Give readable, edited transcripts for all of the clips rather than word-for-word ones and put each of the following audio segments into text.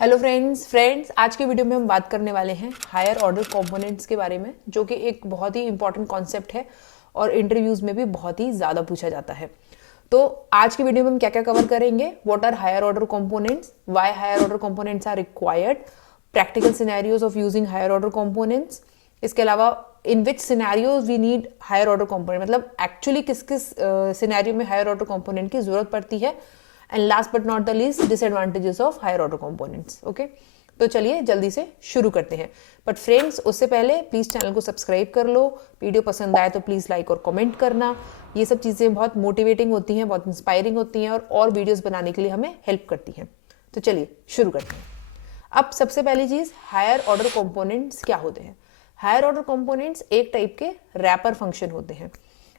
Hello friends आज के video में हम बात करने वाले हैं हायर ऑर्डर कंपोनेंट्स के बारे में, जो कि एक बहुत ही इंपॉर्टेंट कॉन्सेप्ट है और इंटरव्यूज में भी बहुत ही ज़्यादा पूछा जाता है। तो आज की वीडियो में हम क्या क्या कवर करेंगे, what are higher order components, why higher order components are required, practical scenarios of using higher order components. इसके अलावा in which scenarios we need higher order component, मतलब एक्चुअली किस किस सिनेरियो में हायर ऑर्डर कंपोनेंट की जरूरत पड़ती है, and last but not the least disadvantages of higher order components. Okay, तो चलिए जल्दी से शुरू करते हैं। बट फ्रेंड्स उससे पहले प्लीज चैनल को सब्सक्राइब कर लो, वीडियो पसंद आए तो प्लीज लाइक और कमेंट करना। ये सब चीजें बहुत मोटिवेटिंग होती हैं, बहुत इंस्पायरिंग होती हैं और वीडियोस बनाने के लिए हमें हेल्प करती हैं। तो चलिए शुरू करते हैं। अब सबसे पहली चीज, हायर ऑर्डर कंपोनेंट्स क्या होते हैं। हायर ऑर्डर कंपोनेंट्स एक टाइप के रैपर फंक्शन होते हैं।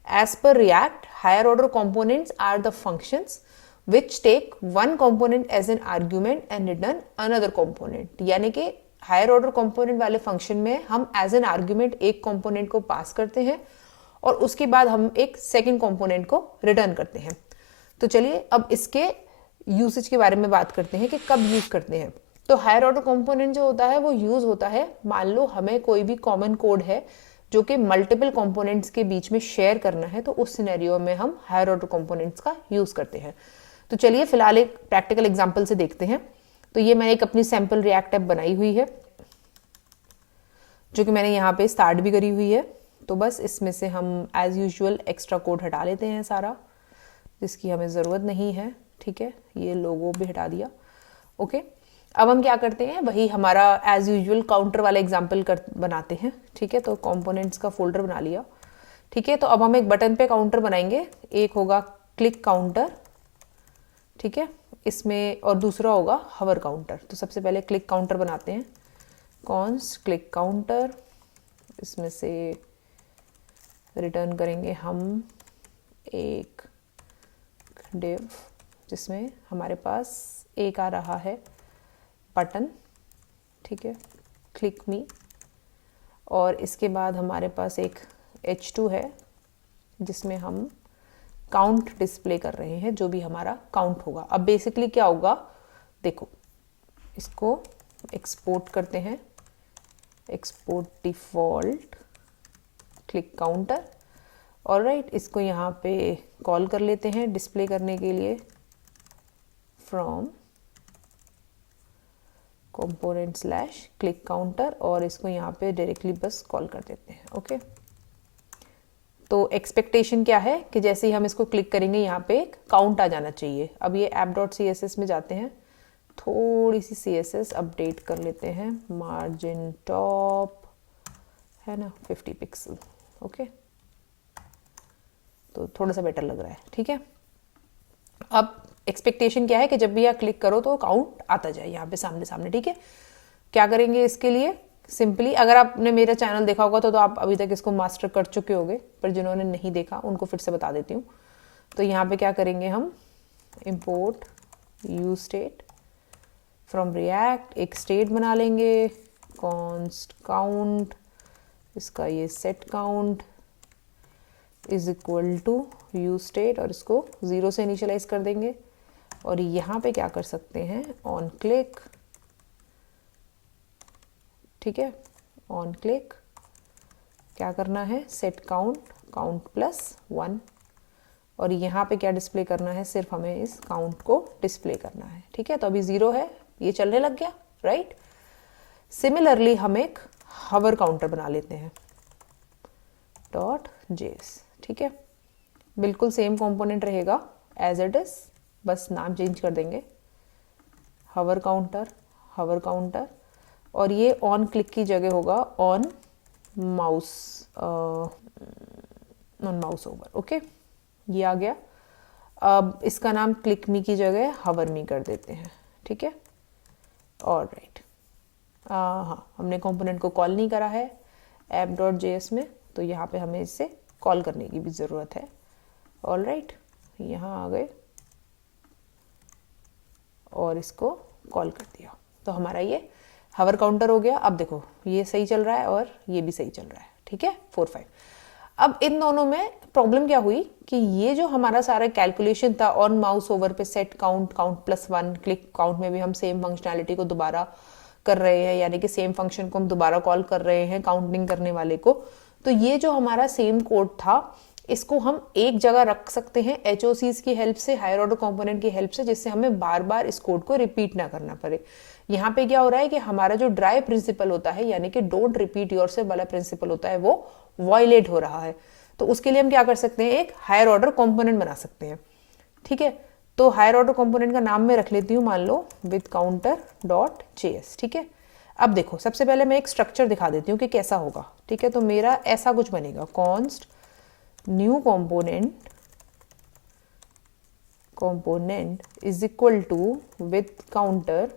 As per React, higher order components are the functions which take one component as an argument and return another component। यानी कि हायर ऑर्डर कंपोनेंट वाले फंक्शन में हम एज एन आर्ग्यूमेंट एक कंपोनेंट को पास करते हैं और उसके बाद हम एक सेकंड कंपोनेंट को रिटर्न करते हैं। तो चलिए अब इसके यूसेज के बारे में बात करते हैं कि कब यूज करते हैं। तो हायर ऑर्डर कंपोनेंट जो होता है वो यूज होता है, मान लो हमें कोई भी कॉमन कोड है जो कि मल्टीपल कंपोनेंट्स के बीच में शेयर करना है, तो उस सिनेरियो में हम हायर ऑर्डर कंपोनेंट्स का यूज करते हैं। तो चलिए फिलहाल एक प्रैक्टिकल एग्जांपल से देखते हैं। तो ये मैंने एक अपनी सैंपल रिएक्ट ऐप बनाई हुई है, जो कि मैंने यहाँ पे स्टार्ट भी करी हुई है। तो बस इसमें से हम एज यूजुअल एक्स्ट्रा कोड हटा लेते हैं सारा, जिसकी हमें ज़रूरत नहीं है। ठीक है, ये लोगो भी हटा दिया। ओके, अब हम क्या करते हैं, वही हमारा एज यूजुअल काउंटर वाला एग्जाम्पल बनाते हैं। ठीक है, तो कंपोनेंट्स का फोल्डर बना लिया। ठीक है, तो अब हम एक बटन पे काउंटर बनाएंगे। एक होगा क्लिक काउंटर, ठीक है, इसमें, और दूसरा होगा हवर काउंटर। तो सबसे पहले क्लिक काउंटर बनाते हैं, कॉन्स्ट क्लिक काउंटर। इसमें से रिटर्न करेंगे हम एक डिव जिसमें हमारे पास एक आ रहा है बटन, ठीक है, क्लिक मी, और इसके बाद हमारे पास एक h2 है जिसमें हम काउंट डिस्प्ले कर रहे हैं, जो भी हमारा काउंट होगा। अब बेसिकली क्या होगा, देखो, इसको एक्सपोर्ट करते हैं, एक्सपोर्ट डिफॉल्ट क्लिक काउंटर, और राइट, इसको यहाँ पे कॉल कर लेते हैं डिस्प्ले करने के लिए from component slash click counter, और इसको यहाँ पे डायरेक्टली बस कॉल कर देते हैं। ओके, तो एक्सपेक्टेशन क्या है कि जैसे ही हम इसको क्लिक करेंगे यहाँ पे एक काउंट आ जाना चाहिए। अब ये app.css में जाते हैं, थोड़ी सी CSS अपडेट कर लेते हैं, मार्जिन टॉप है ना 50 पिक्सल। ओके, तो थोड़ा सा बेटर लग रहा है। ठीक है, अब एक्सपेक्टेशन क्या है कि जब भी आप क्लिक करो तो काउंट आता जाए यहाँ पे सामने सामने। ठीक है, क्या करेंगे इसके लिए, सिंपली, अगर आपने मेरा चैनल देखा होगा तो आप अभी तक इसको मास्टर कर चुके होंगे, पर जिन्होंने नहीं देखा उनको फिर से बता देती हूँ। तो यहाँ पे क्या करेंगे हम, import use state from React, एक स्टेट बना लेंगे, कॉन्स्ट काउंट, इसका ये set count is equal to use state, और इसको 0 से इनिशियलाइज कर देंगे। और यहाँ पे क्या कर सकते हैं, ऑन क्लिक, ठीक है, ऑन क्लिक क्या करना है, सेट काउंट, काउंट प्लस 1, और यहाँ पे क्या डिस्प्ले करना है, सिर्फ हमें इस काउंट को डिस्प्ले करना है। ठीक है, तो अभी 0 है, ये चलने लग गया, राइट। सिमिलरली हम एक हवर काउंटर बना लेते हैं, .js। ठीक है, बिल्कुल सेम कंपोनेंट रहेगा एज इट इज, बस नाम चेंज कर देंगे, हवर काउंटर, हवर काउंटर, और ये ऑन क्लिक की जगह होगा on mouse, on mouse over. Okay, ये आ गया। अब इसका नाम क्लिक मी की जगह हवर मी कर देते हैं। ठीक है, और राइट, हाँ, हमने कंपोनेंट को कॉल नहीं करा है app.js में, तो यहाँ पे हमें इससे कॉल करने की भी ज़रूरत है। ऑल राइट, यहाँ आ गए और इसको कॉल कर दिया, तो हमारा ये हवर काउंटर हो गया। अब देखो ये सही चल रहा है और ये भी सही चल रहा है। ठीक है, 4 5। अब इन दोनों में प्रॉब्लम क्या हुई कि ये जो हमारा सारा कैलकुलेशन था ऑन माउस ओवर पे set count, count plus 1, click count में भी हम सेम फंक्शनैलिटी को दोबारा कर रहे हैं, यानी कि सेम फंक्शन को हम दोबारा कॉल कर रहे हैं काउंटिंग करने वाले को। तो ये जो हमारा सेम कोड था इसको हम एक जगह रख सकते हैं HOCs की हेल्प से, हायर ऑर्डर कंपोनेंट की हेल्प से, जिससे हमें बार बार इस कोड को रिपीट ना करना पड़े। यहाँ पे क्या हो रहा है कि हमारा जो ड्राई प्रिंसिपल होता है, यानी कि डोंट रिपीट योरसेल्फ वाला प्रिंसिपल होता है, वो वायलेट हो रहा है। तो उसके लिए हम क्या कर सकते हैं, एक हायर ऑर्डर कंपोनेंट बना सकते हैं। ठीक है, तो हायर ऑर्डर कंपोनेंट का नाम मैं रख लेती हूँ, मान लो विद काउंटर डॉट JS। ठीक है, अब देखो सबसे पहले मैं एक स्ट्रक्चर दिखा देती हूँ कि कैसा होगा। ठीक है, तो मेरा ऐसा कुछ बनेगा, const new component is equal to with counter,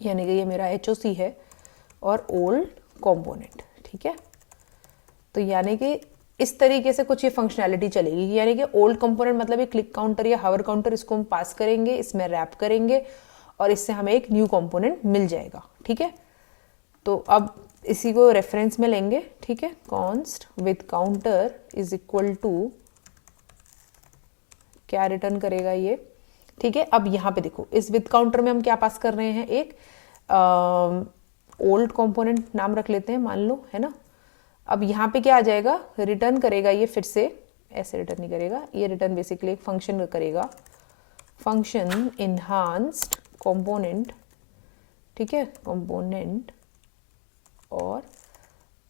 यानी कि ये मेरा HOC है, और ओल्ड कंपोनेंट। ठीक है, तो यानी कि इस तरीके से कुछ ये फंक्शनैलिटी चलेगी, यानी कि ओल्ड कंपोनेंट मतलब ये क्लिक काउंटर या हावर काउंटर, इसको हम पास करेंगे, इसमें रैप करेंगे और इससे हमें एक न्यू कंपोनेंट मिल जाएगा। ठीक है, तो अब इसी को रेफरेंस में लेंगे। ठीक है, const with counter is equal to, क्या रिटर्न करेगा ये। ठीक है, अब यहाँ पे देखो इस विद काउंटर में हम क्या पास कर रहे हैं, एक ओल्ड कंपोनेंट नाम रख लेते हैं, मान लो, है ना। अब यहाँ पे क्या आ जाएगा, रिटर्न करेगा ये, फिर से ऐसे रिटर्न नहीं करेगा, ये रिटर्न बेसिकली एक फंक्शन करेगा, फंक्शन इनहांस्ड कंपोनेंट। ठीक है, कंपोनेंट, और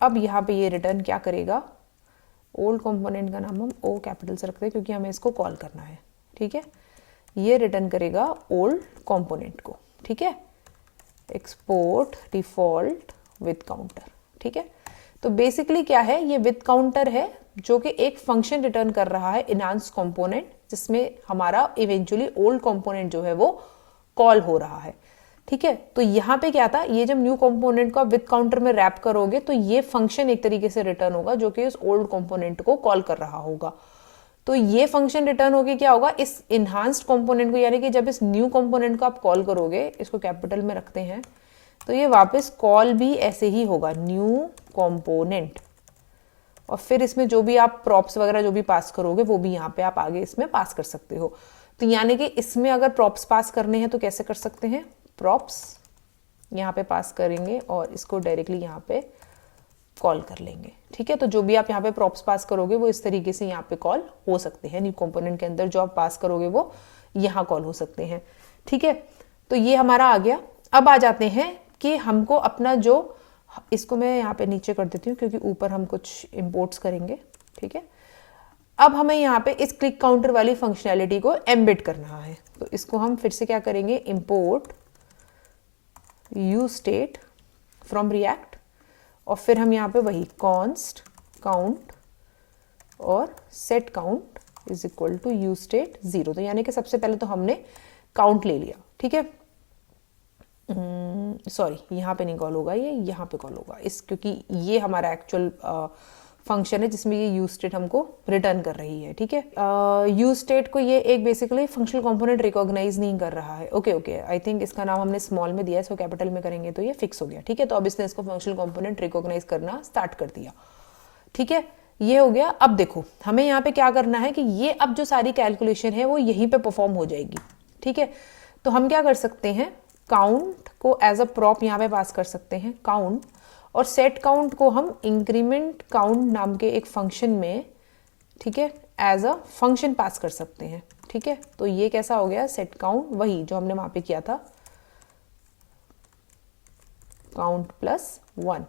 अब यहाँ पे ये रिटर्न क्या करेगा, ओल्ड कंपोनेंट का नाम हम O कैपिटल से रखते हैं क्योंकि हमें इसको कॉल करना है। ठीक है, ये रिटर्न करेगा ओल्ड कंपोनेंट को। ठीक है, एक्सपोर्ट डिफॉल्ट विद काउंटर। ठीक है, तो बेसिकली क्या है, ये विद काउंटर है जो कि एक फंक्शन रिटर्न कर रहा है इनहांस कंपोनेंट, जिसमें हमारा इवेंचुअली ओल्ड कंपोनेंट जो है वो कॉल हो रहा है। ठीक है, तो यहाँ पे क्या था, ये जब न्यू कंपोनेंट को आप विद काउंटर में रैप करोगे तो ये फंक्शन एक तरीके से रिटर्न होगा जो कि उस ओल्ड कंपोनेंट को कॉल कर रहा होगा। तो ये फंक्शन रिटर्न होके क्या होगा, इस इनहांस्ड कंपोनेंट को, यानी कि जब इस न्यू कंपोनेंट को आप कॉल करोगे, इसको कैपिटल में रखते हैं, तो ये वापस कॉल भी ऐसे ही होगा, न्यू कंपोनेंट, और फिर इसमें जो भी आप प्रॉप्स वगैरह जो भी पास करोगे वो भी यहाँ पे आप आगे इसमें पास कर सकते हो। तो यानी कि इसमें अगर प्रॉप्स पास करने हैं तो कैसे कर सकते हैं, प्रॉप्स यहाँ पे पास करेंगे और इसको डायरेक्टली यहाँ पे कॉल कर लेंगे। ठीक है, तो जो भी आप यहाँ पे प्रॉप्स पास करोगे वो इस तरीके से यहाँ पे कॉल हो सकते हैं, न्यू कंपोनेंट के अंदर जो आप पास करोगे वो यहाँ कॉल हो सकते हैं। ठीक है, तो ये हमारा आ गया। अब आ जाते हैं कि हमको अपना जो, इसको मैं यहाँ पे नीचे कर देती हूँ क्योंकि ऊपर हम कुछ इंपोर्ट्स करेंगे। ठीक है, अब हमें यहाँ पे इस क्लिक काउंटर वाली फंक्शनैलिटी को एम्बेड करना है, तो इसको हम फिर से क्या करेंगे, import use state from React, और फिर हम यहाँ पे वही कॉन्स्ट काउंट और set count is equal to use state 0। तो यानी कि सबसे पहले तो हमने काउंट ले लिया। ठीक है, सॉरी यहाँ पे नहीं कॉल होगा, ये यहाँ पे कॉल होगा, इस क्योंकि ये हमारा एक्चुअल फंक्शन है जिसमें ये यूज स्टेट हमको रिटर्न कर रही है। ठीक है, यूज स्टेट को ये एक बेसिकली फंक्शनल कंपोनेंट रिकॉग्नाइज नहीं कर रहा है। ओके, आई थिंक इसका नाम हमने स्मॉल में दिया है, इसको कैपिटल में करेंगे तो ये फिक्स हो गया। ठीक है, तो अब इसने इसको फंक्शनल कंपोनेंट रिकॉग्नाइज करना स्टार्ट कर दिया। ठीक है, ये हो गया। अब देखो हमें यहाँ पे क्या करना है कि ये अब जो सारी कैलकुलेशन है वो यहीं पे परफॉर्म हो जाएगी। ठीक है, तो हम क्या कर सकते हैं, काउंट को एज अ प्रॉप यहाँ पे पास कर सकते हैं, काउंट, और सेट काउंट को हम इंक्रीमेंट काउंट नाम के एक फंक्शन में, ठीक है, एज अ फंक्शन पास कर सकते हैं। ठीक है, तो ये कैसा हो गया, सेट काउंट, वही जो हमने वहां पे किया था, काउंट प्लस 1।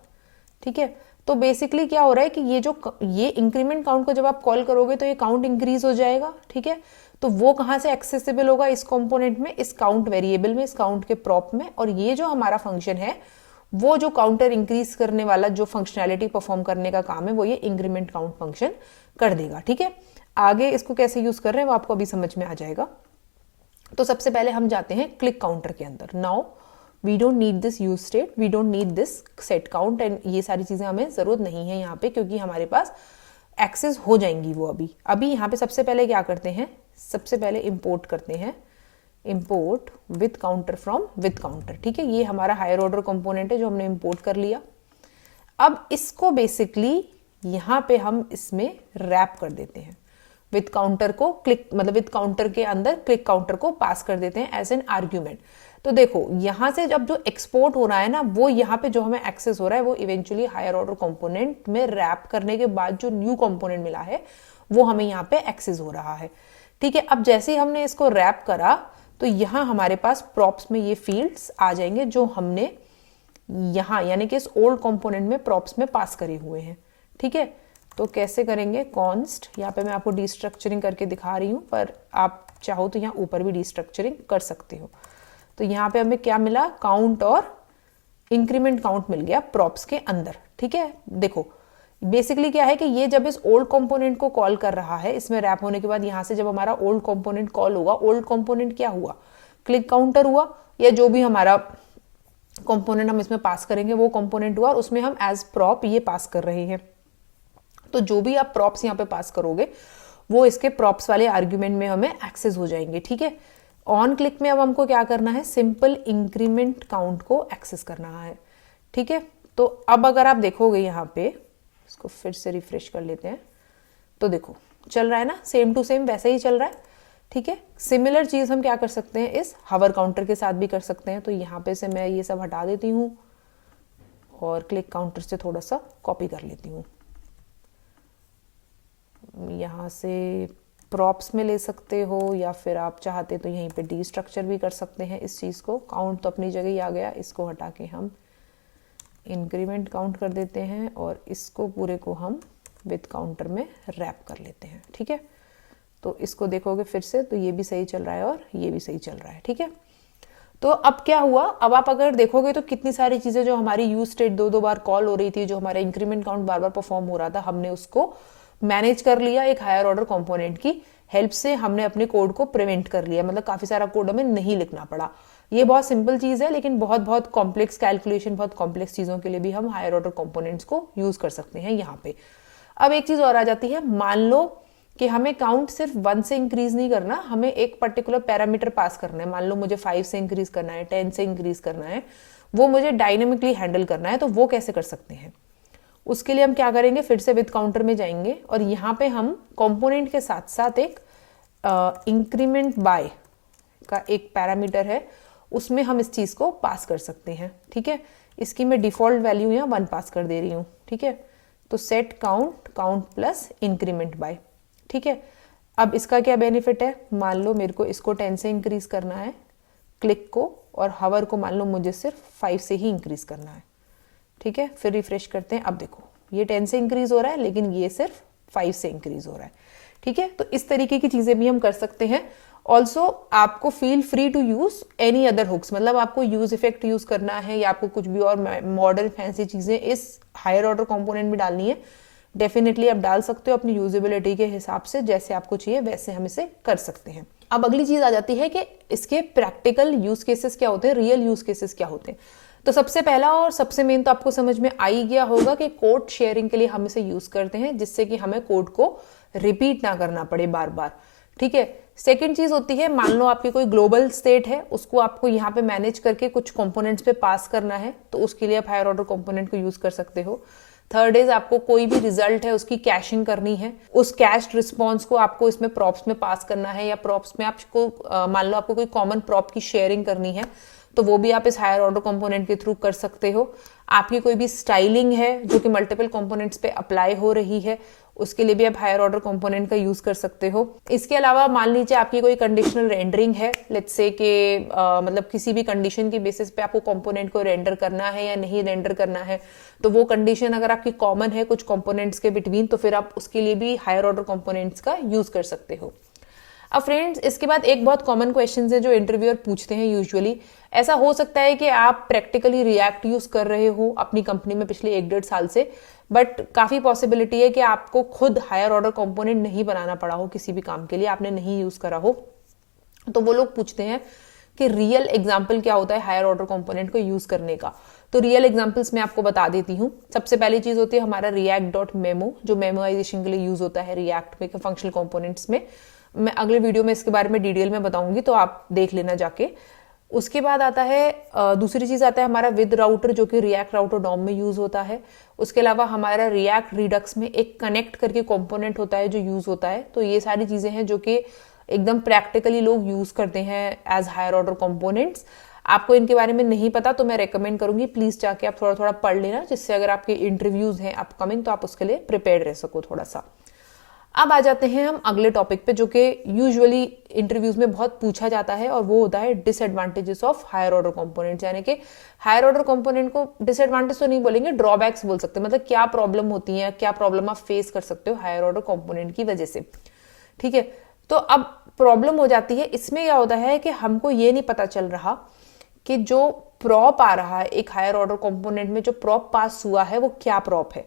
ठीक है, तो बेसिकली क्या हो रहा है कि ये इंक्रीमेंट काउंट को जब आप कॉल करोगे तो ये काउंट इंक्रीज हो जाएगा। ठीक है, तो वो कहाँ से एक्सेसिबल होगा, इस कंपोनेंट में, इस काउंट वेरिएबल में, इस काउंट के प्रॉप में, और ये जो हमारा फंक्शन है वो जो काउंटर इंक्रीज करने वाला जो फंक्शनैलिटी परफॉर्म करने का काम है वो ये इंक्रीमेंट काउंट फंक्शन कर देगा। ठीक है, आगे इसको कैसे यूज कर रहे हैं वो आपको अभी समझ में आ जाएगा। तो सबसे पहले हम जाते हैं क्लिक काउंटर के अंदर। Now we don't need this use state, we don't need this set count, and ये सारी चीजें हमें जरूरत नहीं है यहाँ पे क्योंकि हमारे पास एक्सेस हो जाएंगी वो अभी यहाँ पे सबसे पहले क्या करते हैं, सबसे पहले इंपोर्ट करते हैं, import with counter from with counter. ठीक है, ये हमारा हायर ऑर्डर कंपोनेंट है जो हमने इंपोर्ट कर लिया। अब इसको बेसिकली यहाँ पे हम इसमें रैप कर देते हैं विद काउंटर को क्लिक, मतलब विद काउंटर के अंदर क्लिक काउंटर को पास कर देते हैं एज एन आर्ग्यूमेंट। तो देखो यहाँ से जब जो एक्सपोर्ट हो रहा है ना, वो यहाँ पे जो हमें एक्सेस हो रहा है वो इवेंचुअली हायर ऑर्डर कंपोनेंट में रैप करने के बाद जो न्यू कंपोनेंट मिला है वो हमें यहाँ पे एक्सेस हो रहा है। ठीक है, अब जैसे ही हमने इसको रैप करा तो यहाँ हमारे पास प्रॉप्स में ये फील्ड्स आ जाएंगे जो हमने यहाँ यानी कि इस ओल्ड कंपोनेंट में प्रॉप्स में पास करे हुए हैं। ठीक है, तो कैसे करेंगे, कॉन्स्ट, यहाँ पे मैं आपको डिस्ट्रक्चरिंग करके दिखा रही हूँ, पर आप चाहो तो यहाँ ऊपर भी डिस्ट्रक्चरिंग कर सकते हो। तो यहाँ पे हमें क्या मिला, काउंट और इंक्रीमेंट काउंट मिल गया प्रॉप्स के अंदर। ठीक है, देखो बेसिकली क्या है कि ये जब इस ओल्ड कंपोनेंट को कॉल कर रहा है, इसमें रैप होने के बाद यहाँ से जब हमारा ओल्ड कंपोनेंट कॉल होगा, ओल्ड कंपोनेंट क्या हुआ, क्लिक काउंटर हुआ, या जो भी हमारा कंपोनेंट हम इसमें पास करेंगे वो कंपोनेंट हुआ, और उसमें हम एज प्रॉप ये पास कर रहे हैं। तो जो भी आप प्रॉप्स यहाँ पे पास करोगे वो इसके प्रॉप्स वाले आर्ग्यूमेंट में हमें एक्सेस हो जाएंगे। ठीक है, ऑन क्लिक में अब हमको क्या करना है, सिंपल इंक्रीमेंट काउंट को एक्सेस करना है। ठीक है, तो अब अगर आप देखोगे यहाँ पे, इसको फिर से रिफ्रेश कर लेते हैं, तो देखो चल रहा है ना, सेम टू सेम वैसे ही चल रहा है। ठीक है, सिमिलर चीज हम क्या कर सकते हैं, इस हावर काउंटर के साथ भी कर सकते हैं। तो यहाँ पे से मैं ये सब हटा देती हूँ और क्लिक काउंटर से थोड़ा सा कॉपी कर लेती हूँ, यहाँ से प्रॉप्स में ले सकते हो, या फिर आप चाहते तो यहीं पे डी स्ट्रक्चर भी कर सकते हैं इस चीज़ को। काउंट तो अपनी जगह ही आ गया, इसको हटा के हम इंक्रीमेंट काउंट कर देते हैं और इसको पूरे को हम विद काउंटर में रैप कर लेते हैं। ठीक है, तो इसको देखोगे फिर से तो ये भी सही चल रहा है और ये भी सही चल रहा है। ठीक है, तो अब क्या हुआ, अब आप अगर देखोगे तो कितनी सारी चीज़ें जो हमारी यूज स्टेट दो बार कॉल हो रही थी, जो हमारा इंक्रीमेंट काउंट बार परफॉर्म हो रहा था, हमने उसको मैनेज कर लिया एक हायर ऑर्डर कंपोनेंट की हेल्प से। हमने अपने कोड को प्रिवेंट कर लिया, मतलब काफी सारा कोड हमें नहीं लिखना पड़ा। ये बहुत सिंपल चीज है, लेकिन बहुत बहुत कॉम्प्लेक्स कैलकुलेशन, बहुत कॉम्प्लेक्स चीजों के लिए भी हम हायर ऑर्डर कंपोनेंट्स को यूज कर सकते हैं यहाँ पे। अब एक चीज और आ जाती है, मान लो कि हमें काउंट सिर्फ 1 से इंक्रीज नहीं करना, हमें एक पर्टिकुलर पैरामीटर पास करना है। मान लो मुझे 5 से इंक्रीज करना है, 10 से इंक्रीज करना है, वो मुझे डायनेमिकली हैंडल करना है। तो वो कैसे कर सकते हैं, उसके लिए हम क्या करेंगे, फिर से विद काउंटर में जाएंगे और यहाँ पे हम कंपोनेंट के साथ साथ एक इंक्रीमेंट बाय का एक पैरामीटर है, उसमें हम इस चीज को पास कर सकते हैं। ठीक है, इसकी मैं डिफॉल्ट वैल्यू यहाँ 1 पास कर दे रही हूँ। ठीक है, तो set count, count plus increment by. ठीक है, अब इसका क्या बेनिफिट है, मान लो मेरे को इसको 10 से इंक्रीज करना है क्लिक को, और हावर को मान लो मुझे सिर्फ 5 से ही इंक्रीज करना है। ठीक है, फिर रिफ्रेश करते हैं, अब देखो ये 10 से इंक्रीज हो रहा है, लेकिन ये सिर्फ 5 से इंक्रीज हो रहा है। ठीक है, तो इस तरीके की चीजें भी हम कर सकते हैं। ऑल्सो आपको feel free to use any other hooks, मतलब आपको यूज इफेक्ट यूज करना है या आपको कुछ भी और मॉडर्न फैंसी चीजें इस हायर ऑर्डर कंपोनेंट में डालनी है, डेफिनेटली आप डाल सकते हो अपनी यूजेबिलिटी के हिसाब से, जैसे आपको चाहिए वैसे हम इसे कर सकते हैं। अब अगली चीज आ जाती है कि इसके प्रैक्टिकल यूज केसेस क्या होते हैं, रियल यूज केसेस क्या होते हैं। तो सबसे पहला और सबसे मेन तो आपको समझ में आ ही गया होगा कि कोड शेयरिंग के लिए हम इसे यूज करते हैं, जिससे कि हमें कोड को रिपीट ना करना पड़े बार बार। ठीक है, सेकंड चीज होती है, मान लो आपकी कोई ग्लोबल स्टेट है, उसको आपको यहाँ पे मैनेज करके कुछ कंपोनेंट्स पे पास करना है, तो उसके लिए आप हायर ऑर्डर कंपोनेंट को यूज कर सकते हो। थर्ड इज, आपको कोई भी रिजल्ट है उसकी कैशिंग करनी है, उस कैश्ड रिस्पॉन्स को आपको इसमें प्रॉप्स में पास करना है, या प्रॉप्स में आपको मान लो आपको कोई कॉमन प्रॉप की शेयरिंग करनी है, तो वो भी आप इस हायर ऑर्डर कंपोनेंट के थ्रू कर सकते हो। आपकी कोई भी स्टाइलिंग है जो कि मल्टीपल कंपोनेंट्स पे अप्लाई हो रही है, उसके लिए भी आप हायर ऑर्डर कंपोनेंट का यूज कर सकते हो। इसके अलावा मान लीजिए आपकी कोई कंडीशनल रेंडरिंग है, लेट्स से कि मतलब किसी भी कंडीशन की बेसिस पे आपको कंपोनेंट को रेंडर करना है या नहीं रेंडर करना है, तो वो कंडीशन अगर आपकी कॉमन है कुछ कंपोनेंट्स के बिटवीन, तो फिर आप उसके लिए भी हायर ऑर्डर कंपोनेंट्स का यूज कर सकते हो। अब फ्रेंड्स, इसके बाद एक बहुत कॉमन क्वेश्चन है जो इंटरव्यूअर पूछते हैं यूजुअली। ऐसा हो सकता है कि आप प्रैक्टिकली रिएक्ट यूज कर रहे हो अपनी कंपनी में पिछले 1-1.5 साल से, बट काफी पॉसिबिलिटी है कि आपको खुद हायर ऑर्डर कंपोनेंट नहीं बनाना पड़ा हो, किसी भी काम के लिए आपने नहीं यूज करा हो। तो वो लोग पूछते हैं कि रियल एग्जाम्पल क्या होता है हायर ऑर्डर कंपोनेंट को यूज करने का। तो रियल एग्जाम्पल्स मैं आपको बता देती हूँ। सबसे पहली चीज होती है हमारा react.memo, जो मेमोराइजेशन के लिए यूज होता है रिएक्ट में फंक्शनल कंपोनेंट्स में। मैं अगले वीडियो में इसके बारे में डिटेल में बताऊंगी, तो आप देख लेना जाके। उसके बाद आता है दूसरी चीज आता है हमारा विद राउटर, जो कि रिएक्ट राउटर डॉम में यूज होता है। उसके अलावा हमारा रिएक्ट रिडक्स में एक कनेक्ट करके कंपोनेंट होता है जो यूज होता है। तो ये सारी चीजें हैं जो कि एकदम प्रैक्टिकली लोग यूज करते हैं एज हायर ऑर्डर कंपोनेंट्स। आपको इनके बारे में नहीं पता तो मैं रेकमेंड करूंगी प्लीज जाके आप थोड़ा थोड़ा पढ़ लेना, जिससे अगर आपके इंटरव्यूज हैं अपकमिंग तो आप उसके लिए प्रिपेयर रह सको थोड़ा सा। अब आ जाते हैं हम अगले टॉपिक पे, जो कि यूजुअली इंटरव्यूज में बहुत पूछा जाता है, और वो होता है disadvantages of higher order components. यानी कि हायर ऑर्डर कंपोनेंट को डिसएडवांटेज तो नहीं बोलेंगे, ड्रॉबैक्स बोल सकते हैं। मतलब क्या प्रॉब्लम होती है, क्या प्रॉब्लम आप फेस कर सकते हो हायर ऑर्डर कंपोनेंट की वजह से। ठीक है, तो अब प्रॉब्लम हो जाती है इसमें क्या होता है कि हमको ये नहीं पता चल रहा कि जो प्रॉप आ रहा है एक हायर ऑर्डर कंपोनेंट में, जो प्रॉप पास हुआ है वो क्या प्रॉप है।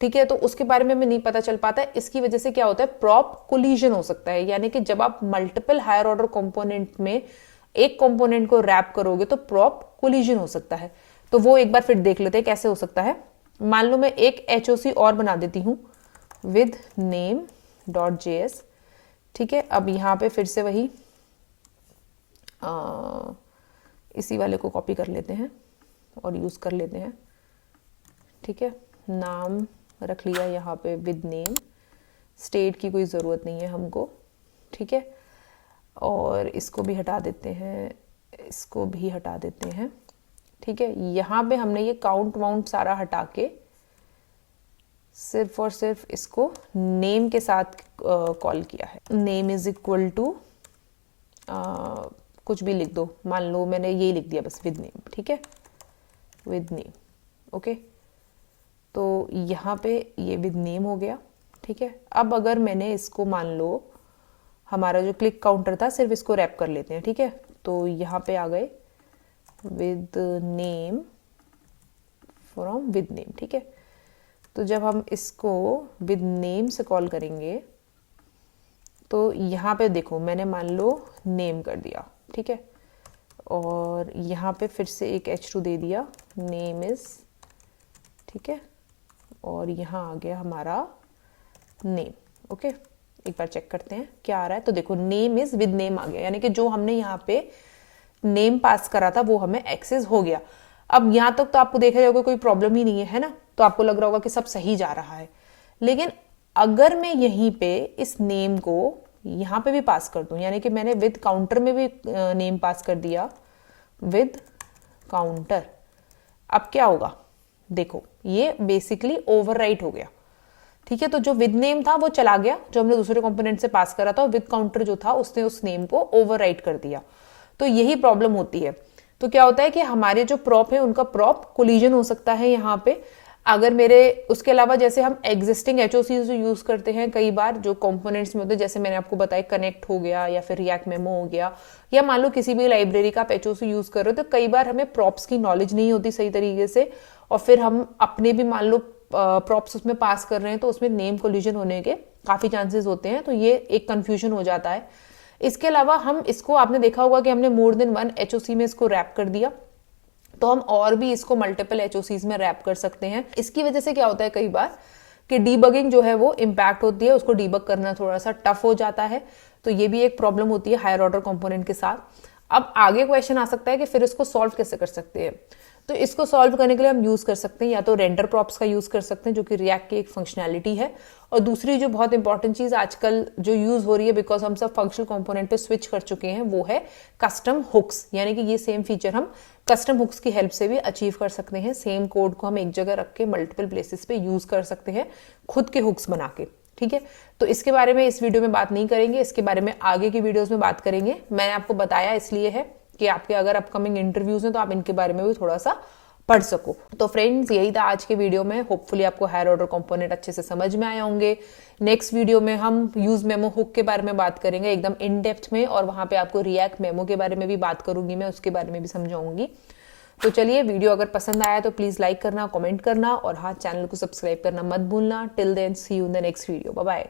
ठीक है, तो उसके बारे में हमें नहीं पता चल पाता है। इसकी वजह से क्या होता है, प्रॉप कोलिजन हो सकता है। यानी कि जब आप मल्टीपल हायर ऑर्डर कंपोनेंट में एक कंपोनेंट को रैप करोगे तो प्रॉप कोलिजन हो सकता है। तो वो एक बार फिर देख लेते हैं कैसे हो सकता है। मान लो मैं एक HOC और बना देती हूँ विद नेम डॉट JS। ठीक है, अब यहाँ पे फिर से वही इसी वाले को कॉपी कर लेते हैं और यूज कर लेते हैं। ठीक है, नाम रख लिया यहाँ पे विद नेम, स्टेट की कोई ज़रूरत नहीं है हमको। ठीक है, और इसको भी हटा देते हैं, इसको भी हटा देते हैं। ठीक है, यहाँ पे हमने ये काउंट वाउंट सारा हटा के सिर्फ और सिर्फ इसको नेम के साथ कॉल किया है। नेम इज इक्वल टू कुछ भी लिख दो, मान लो मैंने ये लिख दिया बस विद नेम। ठीक है, विद नेम। ओके, तो यहाँ पे ये विद नेम हो गया। ठीक है, अब अगर मैंने इसको मान लो हमारा जो क्लिक काउंटर था सिर्फ इसको रैप कर लेते हैं। ठीक है, तो यहाँ पे आ गए with name from with name. ठीक है, तो जब हम इसको विद नेम से कॉल करेंगे तो यहाँ पे देखो मैंने मान लो नेम कर दिया। ठीक है, और यहाँ पे फिर से एक H2 दे दिया, नेम इज। ठीक है, और यहाँ आ गया हमारा नेम। ओके, एक बार चेक करते हैं क्या आ रहा है। तो देखो नेम इज विद नेम आ गया, यानी कि जो हमने यहाँ पे नेम पास करा था वो हमें एक्सेस हो गया। अब यहाँ तक तो आपको देखा जाएगा कोई प्रॉब्लम ही नहीं है ना, तो आपको लग रहा होगा कि सब सही जा रहा है। लेकिन अगर मैं यहीं पे इस नेम को यहाँ पे भी पास कर दूं, यानी कि मैंने विद काउंटर में भी नेम पास कर दिया विद काउंटर, अब क्या होगा देखो, ये बेसिकली ओवरराइट हो गया। ठीक है, तो जो विद नेम था वो चला गया, जो हमने दूसरे कंपोनेंट से पास करा था, और विद काउंटर जो था उसने उस नेम को ओवरराइट कर दिया। तो यही प्रॉब्लम होती है। तो क्या होता है कि हमारे जो प्रॉप है उनका प्रॉप कोलिजन हो सकता है यहाँ पे। अगर मेरे उसके अलावा जैसे हम एग्जिस्टिंग HOCs जो यूज करते हैं कई बार जो कंपोनेंट्स में होते हैं, जैसे मैंने आपको बताया कनेक्ट हो गया या फिर रिएक्ट मेमो हो गया, या मान लो किसी भी लाइब्रेरी का आप HOC यूज कर रहे हो, तो कई बार हमें प्रॉप्स की नॉलेज नहीं होती सही तरीके से, और फिर हम अपने भी मान लो प्रॉप्स उसमें पास कर रहे हैं तो उसमें नेम कोलिजन होने के काफी चांसेस होते हैं। तो ये एक कंफ्यूजन हो जाता है। इसके अलावा हम इसको, आपने देखा होगा कि हमने मोर देन वन HOC में इसको रैप कर दिया, तो हम और भी इसको मल्टीपल HOCs में रैप कर सकते हैं। इसकी वजह से क्या होता है कई बार कि डीबगिंग जो है वो इम्पैक्ट होती है, उसको डीबग करना थोड़ा सा टफ हो जाता है। तो ये भी एक प्रॉब्लम होती है हायर ऑर्डर कंपोनेंट के साथ। अब आगे क्वेश्चन आ सकता है कि फिर इसको सॉल्व कैसे कर सकते हैं। तो इसको सॉल्व करने के लिए हम यूज कर सकते हैं या तो रेंडर प्रॉप्स का यूज कर सकते हैं, जो कि रिएक्ट की एक फंक्शनैलिटी है। और दूसरी जो बहुत इंपॉर्टेंट चीज आजकल जो यूज हो रही है, बिकॉज हम सब फंक्शनल कंपोनेंट पे स्विच कर चुके हैं, वो है कस्टम हुक्स। यानी कि ये सेम फीचर हम कस्टम हुक्स की हेल्प से भी अचीव कर सकते हैं। सेम कोड को हम एक जगह रख के मल्टीपल प्लेसेस पे यूज कर सकते हैं, खुद के हुक्स बना के। ठीक है, तो इसके बारे में इस वीडियो में बात नहीं करेंगे, इसके बारे में आगे की वीडियोस में बात करेंगे। मैंने आपको बताया इसलिए है कि आपके अगर अपकमिंग इंटरव्यूज हैं तो आप इनके बारे में भी थोड़ा सा पढ़ सको। तो फ्रेंड्स, यही था आज के वीडियो में। होपफुली आपको हायर ऑर्डर कंपोनेंट अच्छे से समझ में आए होंगे। नेक्स्ट वीडियो में हम यूज मेमो हुक के बारे में बात करेंगे एकदम इन डेप्थ में, और वहां पे आपको रिएक्ट मेमो के बारे में भी बात करूंगी मैं, उसके बारे में भी समझाऊंगी। तो चलिए, वीडियो अगर पसंद आया तो प्लीज लाइक करना, कमेंट करना, और हाँ, चैनल को सब्सक्राइब करना मत भूलना। Till then, see you in the next video. Bye bye.